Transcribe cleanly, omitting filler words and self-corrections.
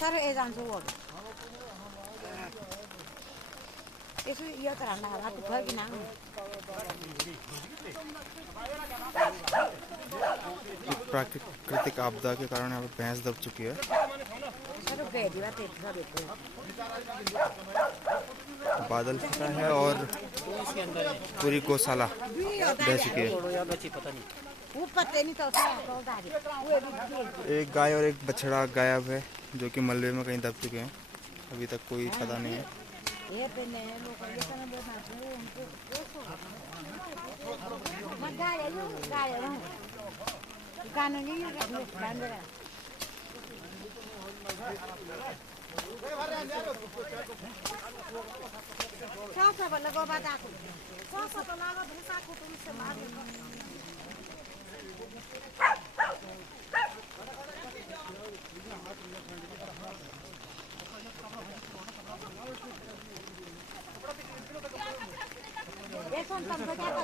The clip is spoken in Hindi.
सर ए जान्छु वो यसो यो त रान्ना हात भयो कि ना प्राकृतिक आपदा के कारण यहाँ पे भैंस दब चुकी है। बादल फटा है और पूरी गौशाला बह चुकी है। एक गाय और एक बछड़ा गायब है जो कि मलबे में कहीं दब चुके हैं। अभी तक कोई पता नहीं है। ये कौन कम बजा का